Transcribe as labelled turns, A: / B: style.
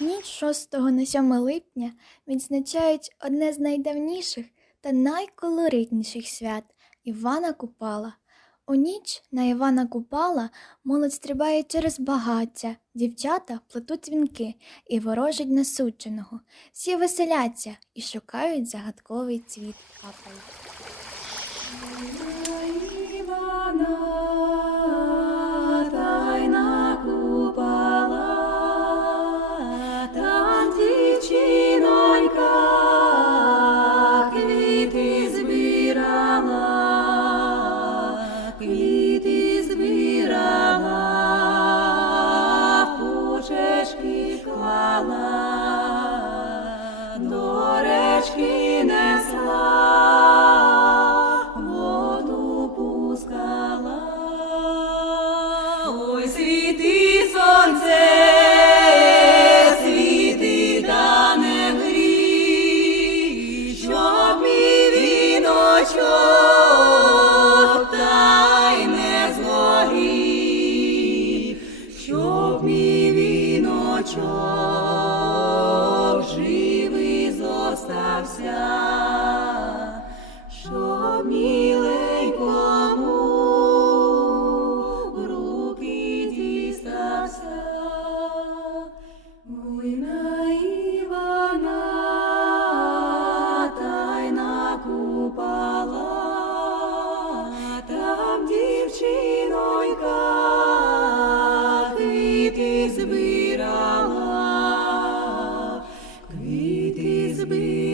A: Ніч 6 на 7 липня відзначають одне з найдавніших та найколоритніших свят Івана Купала. У ніч на Івана Купала молодь стрибає через багаття, дівчата плетуть вінки і ворожать на судженого. Всі веселяться і шукають загадковий цвіт капель.
B: Тайна клала, до речки несла, воду пускала. Ой, світи сонце, світи та не грій, щоб мій віночок та й не щоб діточок живий зостався, що міленькому в руки дістався, Ой, на Івана та на купа. be